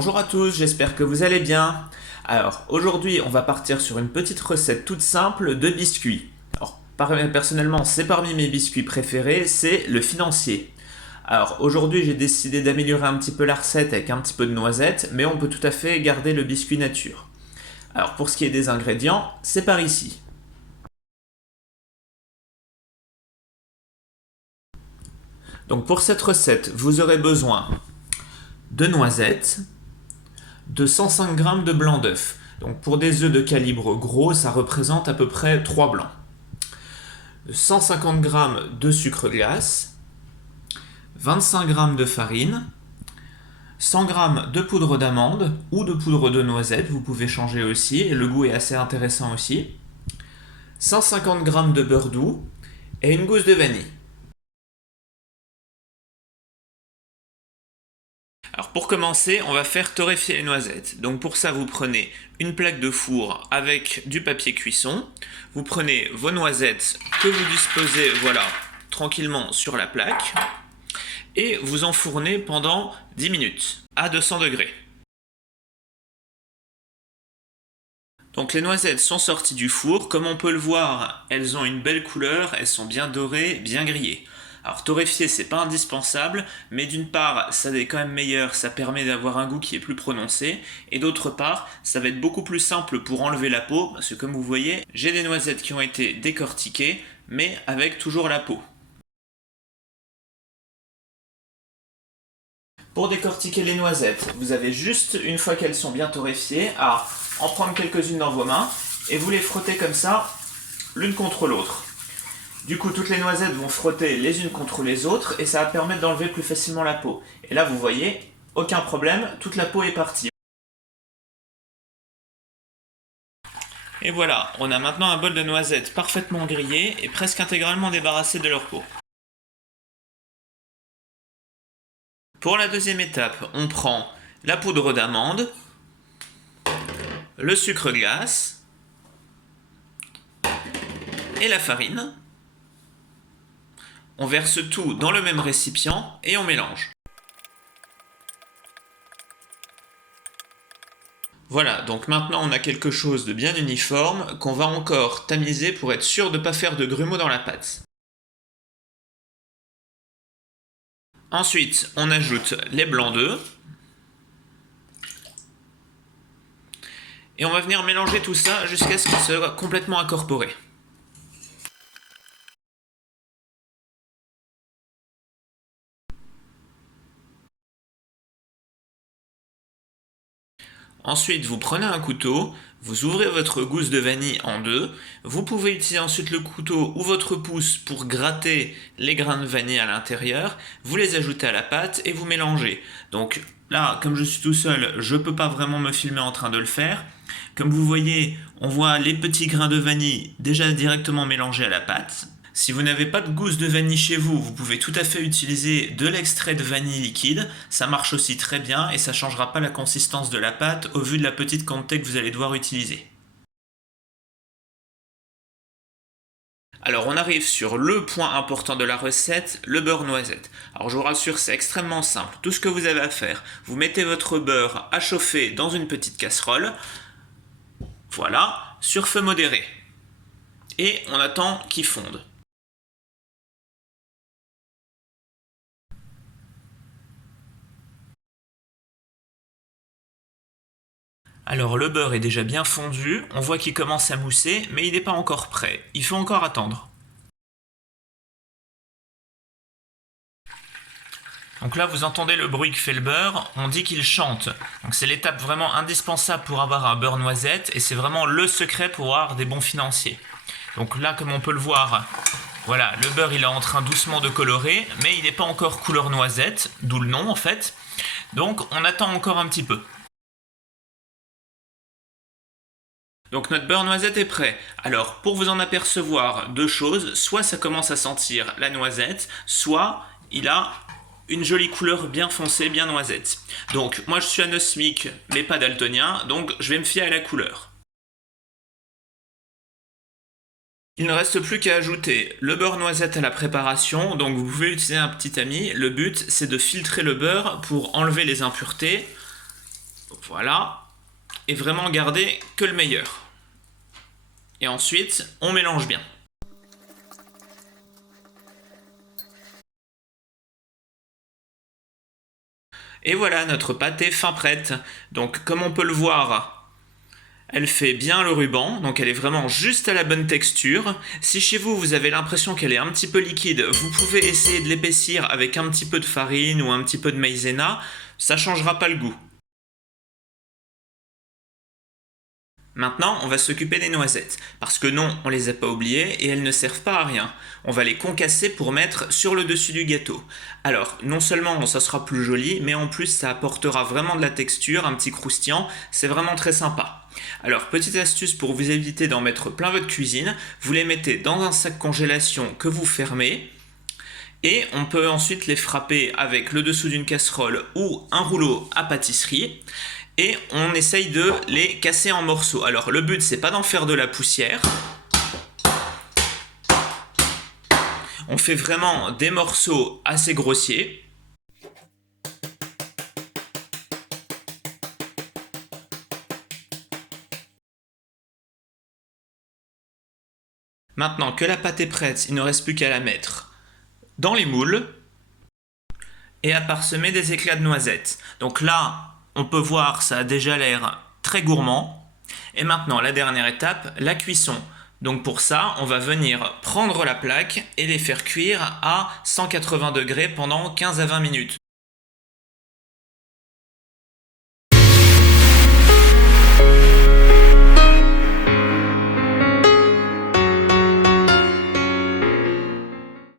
Bonjour à tous, j'espère que vous allez bien. Alors, aujourd'hui, on va partir sur une petite recette toute simple de biscuits. Alors, personnellement, c'est parmi mes biscuits préférés, c'est le financier. Alors, aujourd'hui, j'ai décidé d'améliorer un petit peu la recette avec un petit peu de noisettes, mais on peut tout à fait garder le biscuit nature. Alors, pour ce qui est des ingrédients, c'est par ici. Donc, pour cette recette, vous aurez besoin de noisettes, de 105 g de blanc d'œuf. Donc pour des œufs de calibre gros, ça représente à peu près 3 blancs. 150 g de sucre glace, 25 g de farine, 100 g de poudre d'amande ou de poudre de noisette, vous pouvez changer aussi, et le goût est assez intéressant aussi, 150 g de beurre doux et une gousse de vanille. Alors pour commencer, on va faire torréfier les noisettes. Donc pour ça, vous prenez une plaque de four avec du papier cuisson. Vous prenez vos noisettes que vous disposez, voilà, tranquillement sur la plaque. Et vous enfournez pendant 10 minutes à 200 degrés. Donc les noisettes sont sorties du four. Comme on peut le voir, elles ont une belle couleur, elles sont bien dorées, bien grillées. Alors torréfier, c'est pas indispensable, mais d'une part, ça est quand même meilleur, ça permet d'avoir un goût qui est plus prononcé, et d'autre part, ça va être beaucoup plus simple pour enlever la peau, parce que comme vous voyez, j'ai des noisettes qui ont été décortiquées, mais avec toujours la peau. Pour décortiquer les noisettes, vous avez juste, une fois qu'elles sont bien torréfiées, à en prendre quelques-unes dans vos mains, et vous les frottez comme ça, l'une contre l'autre. Du coup, toutes les noisettes vont frotter les unes contre les autres et ça va permettre d'enlever plus facilement la peau. Et là, vous voyez, aucun problème, toute la peau est partie. Et voilà, on a maintenant un bol de noisettes parfaitement grillé et presque intégralement débarrassé de leur peau. Pour la deuxième étape, on prend la poudre d'amande, le sucre glace et la farine. On verse tout dans le même récipient et on mélange. Voilà, donc maintenant on a quelque chose de bien uniforme qu'on va encore tamiser pour être sûr de ne pas faire de grumeaux dans la pâte. Ensuite, on ajoute les blancs d'œufs. Et on va venir mélanger tout ça jusqu'à ce qu'il soit complètement incorporé. Ensuite, vous prenez un couteau, vous ouvrez votre gousse de vanille en deux, vous pouvez utiliser ensuite le couteau ou votre pouce pour gratter les grains de vanille à l'intérieur, vous les ajoutez à la pâte et vous mélangez. Donc là, comme je suis tout seul, je ne peux pas vraiment me filmer en train de le faire. Comme vous voyez, on voit les petits grains de vanille déjà directement mélangés à la pâte. Si vous n'avez pas de gousse de vanille chez vous, vous pouvez tout à fait utiliser de l'extrait de vanille liquide. Ça marche aussi très bien et ça ne changera pas la consistance de la pâte au vu de la petite quantité que vous allez devoir utiliser. Alors on arrive sur le point important de la recette, le beurre noisette. Alors je vous rassure, c'est extrêmement simple. Tout ce que vous avez à faire, vous mettez votre beurre à chauffer dans une petite casserole. Voilà, sur feu modéré. Et on attend qu'il fonde. Alors le beurre est déjà bien fondu, on voit qu'il commence à mousser, mais il n'est pas encore prêt. Il faut encore attendre. Donc là, vous entendez le bruit que fait le beurre, on dit qu'il chante. Donc c'est l'étape vraiment indispensable pour avoir un beurre noisette, et c'est vraiment le secret pour avoir des bons financiers. Donc là, comme on peut le voir, voilà, le beurre il est en train doucement de colorer, mais il n'est pas encore couleur noisette, d'où le nom en fait. Donc on attend encore un petit peu. Donc notre beurre noisette est prêt. Alors pour vous en apercevoir, deux choses, soit ça commence à sentir la noisette, soit il a une jolie couleur bien foncée, bien noisette. Donc moi je suis anosmique mais pas daltonien, donc je vais me fier à la couleur. Il ne reste plus qu'à ajouter le beurre noisette à la préparation, donc vous pouvez utiliser un petit tamis. Le but c'est de filtrer le beurre pour enlever les impuretés. Voilà. Et vraiment garder que le meilleur. Et ensuite, on mélange bien. Et voilà, notre pâte est fin prête. Donc comme on peut le voir, elle fait bien le ruban, donc elle est vraiment juste à la bonne texture. Si chez vous, vous avez l'impression qu'elle est un petit peu liquide, vous pouvez essayer de l'épaissir avec un petit peu de farine ou un petit peu de maïzena, ça changera pas le goût. Maintenant, on va s'occuper des noisettes, parce que non, on les a pas oubliées et elles ne servent pas à rien. On va les concasser pour mettre sur le dessus du gâteau. Alors, non seulement ça sera plus joli, mais en plus ça apportera vraiment de la texture, un petit croustillant, c'est vraiment très sympa. Alors, petite astuce pour vous éviter d'en mettre plein votre cuisine, vous les mettez dans un sac congélation que vous fermez, et on peut ensuite les frapper avec le dessous d'une casserole ou un rouleau à pâtisserie. Et on essaye de les casser en morceaux. Alors le but, c'est pas d'en faire de la poussière. On fait vraiment des morceaux assez grossiers. Maintenant que la pâte est prête, il ne reste plus qu'à la mettre dans les moules et à parsemer des éclats de noisettes. Donc là, on peut voir, ça a déjà l'air très gourmand. Et maintenant, la dernière étape, la cuisson. Donc pour ça, on va venir prendre la plaque et les faire cuire à 180 degrés pendant 15 à 20 minutes.